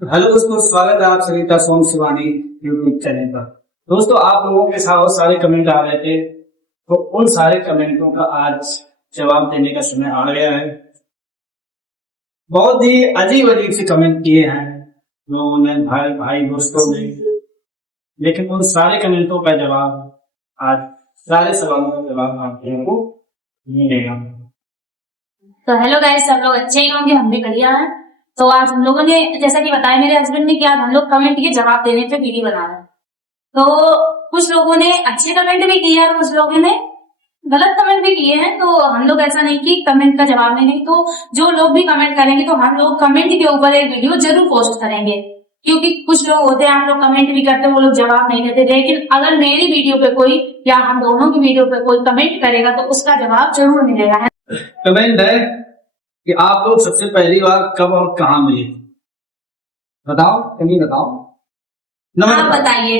Hello दोस्तों, स्वागत है आप सभी का सोम शिवानी यूट्यूब चैनल पर। दोस्तों, आप लोगों के साथ बहुत सारे कमेंट आ रहे थे, तो उन सारे कमेंटों का आज जवाब देने का समय आ गया है। बहुत ही अजीब अजीब से कमेंट किए हैं लोगों ने, भाई भाई दोस्तों ने, लेकिन उन सारे कमेंटों का जवाब आज, सारे सवालों का जवाब आप लोगों को मिलेगा। तो हेलो गाइस, सब लोग अच्छे ही होंगे, हम भी बढ़िया हैं। तो आज हम लोगों ने, जैसा कि बताया मेरे हस्बैंड ने, कि आज हम लोग कमेंट के जवाब देने पे वीडियो बना रहे हैं। तो कुछ लोगों ने अच्छे कमेंट भी किए और कुछ लोगों ने गलत कमेंट भी किए हैं। तो हम लोग ऐसा नहीं कि कमेंट का जवाब नहीं, तो जो लोग भी कमेंट करेंगे तो हम लोग कमेंट के ऊपर एक वीडियो जरूर पोस्ट करेंगे। क्योंकि कुछ लोग होते हैं, आप लोग कमेंट भी करते, वो लोग जवाब नहीं देते, लेकिन अगर मेरी वीडियो पे कोई या हम दोनों की वीडियो पे कोई कमेंट करेगा तो उसका जवाब जरूर मिलेगा। कमेंट है कि आप लोग सबसे पहली बार कब और कहाँ मिले, बताओ, कहीं बताओ। आप बताइए।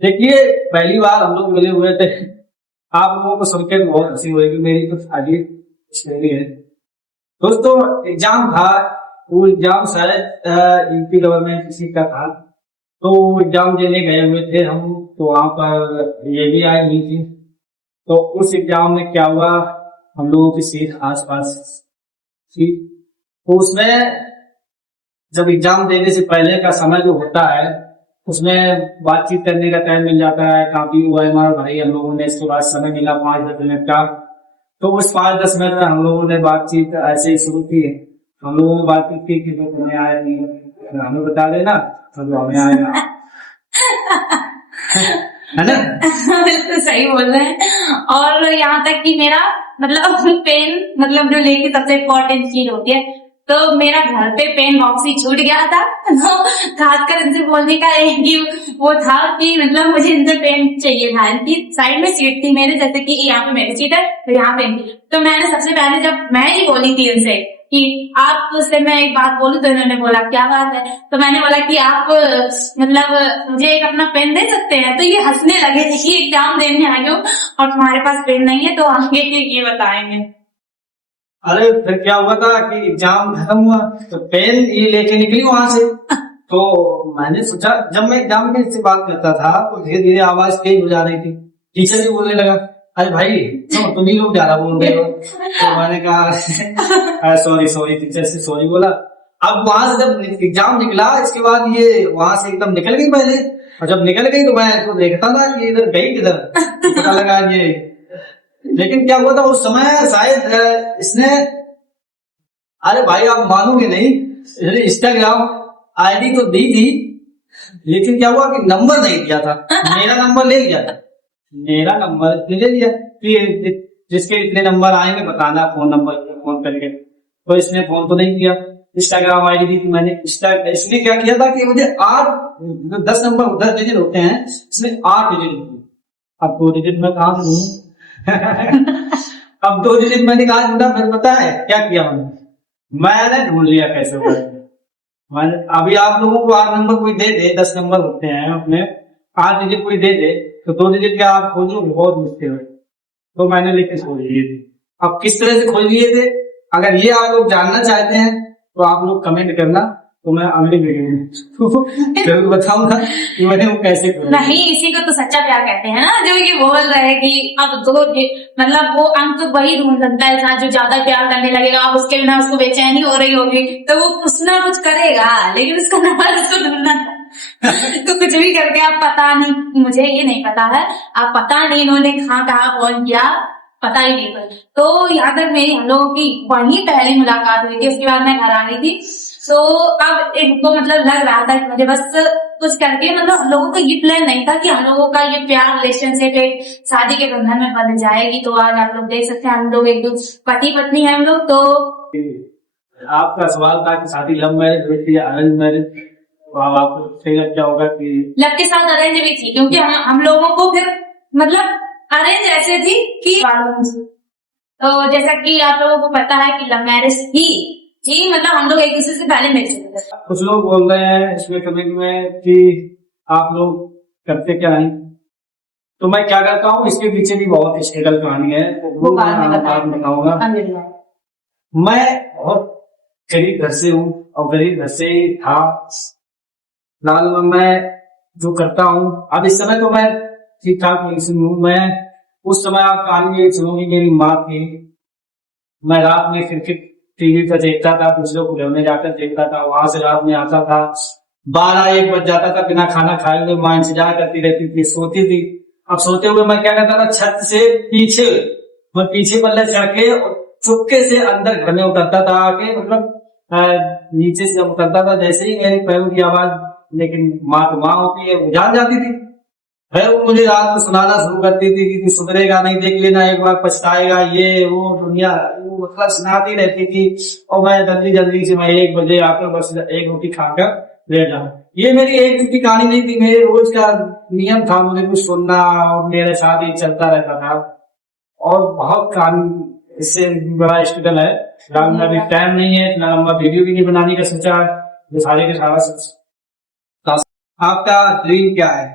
देखिए, पहली बार हम लोग मिले हुए थे, आप लोगों को सुन के बहुत हंसी होगी, मेरी कुछ आगे स्टोरी है। दोस्तों, एग्जाम था, वो एग्जाम शायद यूपी गवर्नमेंट किसी का था, तो एग्जाम देने गए हुए थे हम, तो वहां पर ये भी आई हुई थी। तो उस एग्जाम में क्या हुआ, हम लोगों की सीट आस पास थी, तो उसमें जब एग्जाम देने से पहले का समय जो होता है, उसमें बातचीत करने का टाइम मिल जाता है, काफी हुआ है हमारा भाई, हम लोगों ने इसके बाद समय मिला 5-10 मिनट का। तो उस 5-10 मिनट में हम लोगों ने बातचीत ऐसे ही शुरू की। हम लोगों ने बातचीत की कि जो तुम्हें आया नहीं हमें बता देना, तो हमें आएगा है ना। बिल्कुल सही बोल रहे हैं। और यहाँ तक कि मेरा पेन जो लेके सबसे इम्पोर्टेंट चीज होती है, तो मेरा घर पे पेन बॉक्स ही छूट गया था। तो खासकर इनसे बोलने का एक ही वो था कि मुझे इनसे पेन चाहिए था। इनकी साइड में सीट थी मेरे, जैसे कि यहाँ पे मेरी सीट है तो यहाँ पे इनकी। तो मैंने सबसे पहले, जब मैं ही बोली थी इनसे कि आप से मैं एक बात बोलूं, तो इन्होंने बोला क्या बात है। तो मैंने बोला कि आप मुझे एक अपना पेन दे सकते हैं। तो ये हंसने लगे थे कि एग्जाम देने आए हो और तुम्हारे पास पेन नहीं है, तो आगे के ये बताएंगे। अरे फिर क्या हुआ था कि एग्जाम खत्म हुआ तो पेन ये लेके निकली वहां से। तो मैंने सोचा, जब मैं एग्जाम में इससे बात करता था तो धीरे धीरे आवाज तेज हो जा रही थी, टीचर भी बोलने लगा, अरे भाई तुम ही लोग ज्यादा बोल रहे हो। तो मैंने कहा सॉरी सॉरी, टीचर से सॉरी बोला। अब वहां से जब एग्जाम निकला, इसके बाद ये वहां से एकदम निकल गई पहले, और जब निकल गई तो मैं इसको देखता था कि इधर गई किधर, तो पता लगा ये। लेकिन क्या हुआ था उस समय, शायद इसने, अरे भाई आप मानोगे नहीं, इंस्टाग्राम आईडी तो दी थी, लेकिन क्या हुआ कि नंबर नहीं दिया था। मेरा नंबर ले लिया था, मेरा नंबर ले लिया कि जिसके इतने नंबर आएंगे बताना, फोन नंबर फोन करके। तो इसने फोन तो नहीं किया, इंस्टाग्राम आईडी दी थी मैंने। इसने क्या किया था कि मुझे 10 नंबर 10 डिजिट होते हैं, इसमें 8 डिजिट। अब 2 डिजिट में कहां से दूं? अब 2 डिजिट मैंने कहा ढूंढा, फिर पता है क्या किया मैंने ढूंढ लिया कैसे होगा। मैंने, अभी आप लोगों को 8 नंबर कोई दे दे, 10 नंबर होते हैं अपने, 8 डिजिट कोई दे दे, तो 2 डिजिट का आप खोजोगे बहुत मुश्किल है। तो मैंने लेके खोज लिए थे। अब किस तरह से खोज लिए थे, अगर ये आप लोग जानना चाहते हैं तो आप लोग कमेंट करना, तो मैं अगली वीडियो में जरूर बताऊंगा कि मैंने वो कैसे खोजा। नहीं, इसी को तो सच्चा प्यार कहते हैं ना, जो ये बोल रहे हैं कि अब दो वो अंक तो वही ढूंढ सकता है इंसान जो ज्यादा प्यार करने लगेगा। अब उसके बिना उसको बेचैनी हो रही होगी तो वो कुछ ना कुछ करेगा, लेकिन उसका नंबर उसको ढूंढना तो कुछ भी करके। आप पता नहीं, मुझे ये नहीं पता है, आप पता नहीं इन्होंने कहाँ फोन किया, पता ही नहीं पड़ा। तो यहाँ तक मेरी हम लोगों की वही पहली मुलाकात हुई थी, उसके बाद मैं घर आ गई थी। तो अब इनको लग रहा था कि मुझे बस कुछ करके, हम लोगों का ये प्लान नहीं था कि हम लोगों का ये प्यार रिलेशनशिप एक शादी के बंधन में बन जाएगी। तो आज आप लोग देख सकते हैं, हम लोग एक पति पत्नी है हम लोग। तो आपका सवाल था कि शादी लव मैरिज हुई थी या अरेंज मैरिज, तो अब आपको सही लग क्या होगा कि लव के साथ अरेंज भी थी, क्योंकि हम लोगों को फिर अरेंज ऐसे थी कि, तो जैसा कि आप लोगों को पता है कि लव मैरिज थी जी, हम लोग एक दूसरे से पहले मिल चुके थे। कुछ लोग बोल रहे हैं इसमें कमेंट में कि आप लोग करते क्या हैं, तो मैं क्या करता हूँ, इसके पीछे भी बहुत स्ट्रगल कहानी है, वो बाद में बताऊंगा। मैं बहुत गरीब घर से हूँ और गरीब घर से ही था। फिलहाल मैं जो करता हूँ अब इस समय तो मैं ठीक ठाक नहीं हूँ। मैं उस समय आप कहानी एक सुनूंगी, मेरी माँ थी। मैं रात में क्रिकेट टीवी पर देखता था, दूसरों को घर में जाकर देखता था, वहां से रात में आता था, 12-1 बज जाता था, बिना खाना खाए हुए माँ इंतजार करती रहती थी, सोती थी। अब सोते हुए मैं क्या करता था, छत से पीछे मैं पीछे पल्ले चढ़ के चुपके से अंदर घर में उतरता था आके, मतलब नीचे से जब उतरता था, जैसे ही मेरी पैरों की आवाज, लेकिन माँ तो माँ होती है, वो जान जाती थी। फिर वो मुझे रात को सुनाना शुरू करती थी कि तू सुधरेगा नहीं, देख लेना एक बार पछताएगा, ये वो दुनिया, वो मतलब सुनाती रहती थी। और मैं जल्दी जल्दी से मैं 1 बजे आकर बस 1 रोटी खाकर लेट जाऊं। ये मेरी एक दिन की कहानी नहीं थी, मेरे रोज का नियम था, मुझे कुछ सुनना और मेरे साथ ही चलता रहता था। और बहुत कहानी इससे बड़ा स्ट्रगल है। फिलहाल में अभी टाइम नहीं है, इतना लंबा वीडियो भी नहीं बनाने का सोचा है, जो सारे के सारा। आपका ड्रीम क्या है?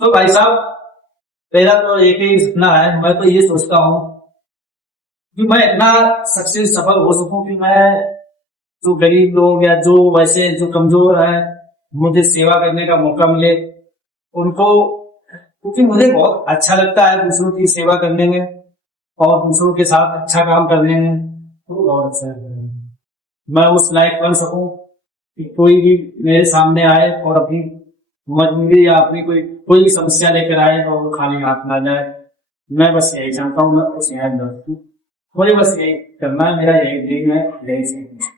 तो भाई साहब, मेरा तो एक ही सपना है। मैं तो ये सोचता हूँ कि मैं इतना सक्सेस सफल हो सकूं कि मैं जो गरीब लोग या जो वैसे जो कमजोर है, मुझे सेवा करने का मौका मिले उनको, क्योंकि मुझे बहुत अच्छा लगता है दूसरों की सेवा करने में और दूसरों के साथ अच्छा काम करने में, तो बहुत अच्छा है। मैं उस लायक बन सकूं कि कोई भी मेरे सामने आए और अपनी मजबूरी या अपनी कोई भी समस्या लेकर आए और वो खाली हाथ ना जाए। मैं बस यही चाहता हूँ, मैं उस यहाँ रहूं, मुझे बस यही करना है, मेरा यही ड्रीम है, यही सब।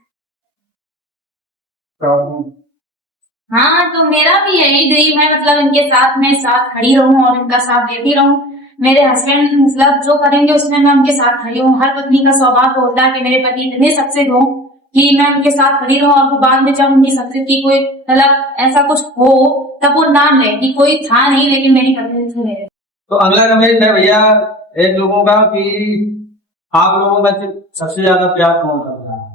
हाँ, तो मेरा भी यही ड्रीम है, मतलब इनके साथ मैं साथ खड़ी रहूं और इनका साथ देती रहूं। मेरे हस्बैंड मतलब जो करेंगे उसमें मैं उनके साथ खड़ी हूँ। हर पत्नी का स्वभाव होता है कि मेरे पति इतने सक्सेस हो कि मैं उनके साथ खड़ी रहूं, और बाद में जब उनकी सक्सेस की कोई मतलब ऐसा कुछ हो तब वो नाम ले कि कोई था नहीं लेकिन मेरी पत्नी थी। तो अगला कमेंट है भैया एक लोगों का कि आप लोगों में सबसे ज्यादा प्यार कौन करता है?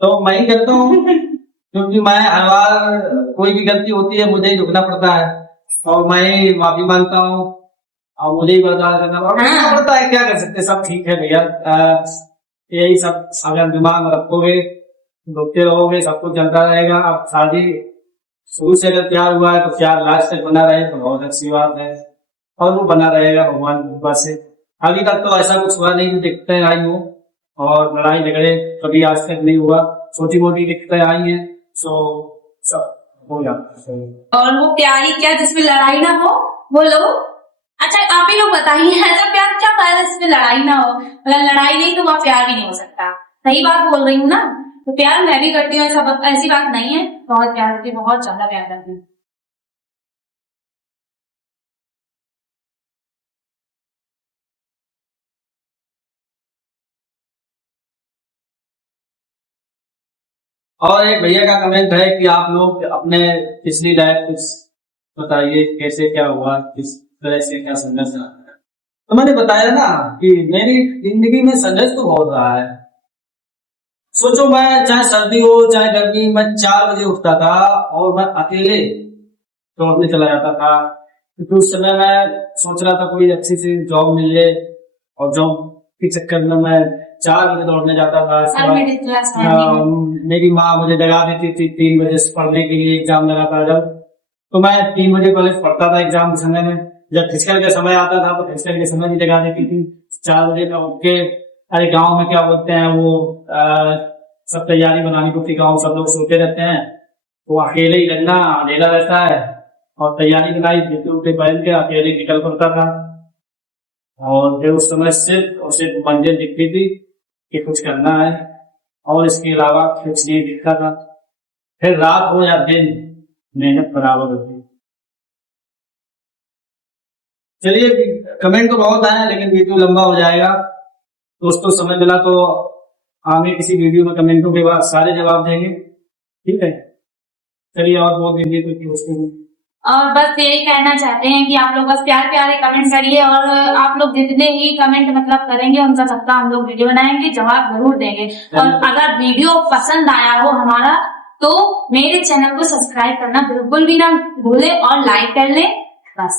तो मैं ही करता हूँ, क्योंकि मैं हर बार कोई भी गलती होती है मुझे ही झुकना पड़ता है और मैं ही माफी मांगता हूँ और मुझे ही बर्दाश्त करना पड़ता है। क्या कर सकते, सब ठीक है भैया। यही सब अगर दिमाग में रखोगे, रोकते रहोगे, सब कुछ चलता रहेगा। अब शादी शुरू से अगर प्यार हुआ है तो प्यार लास्ट तक बना रहे तो बहुत अच्छी बात है, और वो बना रहेगा भगवान की कृपा से। अभी तक तो ऐसा कुछ हुआ नहीं जो दिक्कतें आई हो, और लड़ाई झगड़े कभी आज तक नहीं हुआ। छोटी मोटी दिक्कतें आई हैं, सो सब हो जाता है। और वो प्यारी क्या जिसमें लड़ाई ना हो, वो लोग अच्छा आप ही लोग बताइए, ऐसा प्यार क्या है जिसमें लड़ाई ना हो? मतलब लड़ाई नहीं तो वहाँ प्यार भी नहीं हो सकता। सही बात बोल रही हूँ ना? तो प्यार मैं भी करती हूँ, ऐसी बात नहीं है, बहुत प्यार करती हूँ, बहुत ज्यादा प्यार करती हूँ। और एक भैया का कमेंट है कि आप लोग अपने पिछली लाइफ कुछ बताइए, कैसे क्या हुआ, किस तरह से क्या संघर्ष रहा। तो मैंने बताया ना कि मेरी जिंदगी में संघर्ष तो बहुत रहा है। सोचो, मैं चाहे सर्दी हो चाहे गर्मी, मैं 4 बजे उठता था और मैं अकेले दौड़ने चला जाता था, क्योंकि उस समय मैं सोच रहा था कोई अच्छी सी जॉब मिल जाए, और जॉब के चक्कर में मैं 4 बजे दौड़ने जाता था। मेरी माँ मुझे जगा देती थी 3 बजे से पढ़ने के लिए, एग्जाम लगाता जब, तो मैं 3 बजे पहले पढ़ता था एग्जाम के समय में। जब फिजिकल का समय आता था तो फिजिकल के समय भी जगा देती थी। 4 बजे का उठ के, अरे गाँव में क्या बोलते हैं वो, सब तैयारी बनानी पड़ती, गाँव सब लोग सोते रहते हैं, तो अकेले ही लगना, अंधेरा रहता है, और तैयारी बनाई, जूते उठे पहन के अकेले निकल पड़ता था। और फिर उस समय सिर्फ और सिर्फ मंजिल दिखती थी कि कुछ करना है, और इसके अलावा कुछ नहीं दिखता था। फिर रात हो या दिन, मेहनत बराबर होती। चलिए, कमेंट तो बहुत आए लेकिन वीडियो लंबा हो जाएगा। दोस्तों समय मिला तो आगे किसी वीडियो में कमेंटों के बाद सारे जवाब देंगे, ठीक है? चलिए, और बोल दीजिए तो दोस्तों। और बस यही कहना चाहते हैं कि आप लोग बस प्यार प्यारे कमेंट करिए, और आप लोग जितने ही कमेंट मतलब करेंगे उनका सबका हम लोग वीडियो बनाएंगे, जवाब जरूर देंगे। और अगर वीडियो पसंद आया हो हमारा तो मेरे चैनल को सब्सक्राइब करना बिल्कुल भी ना भूले और लाइक कर लें। बस।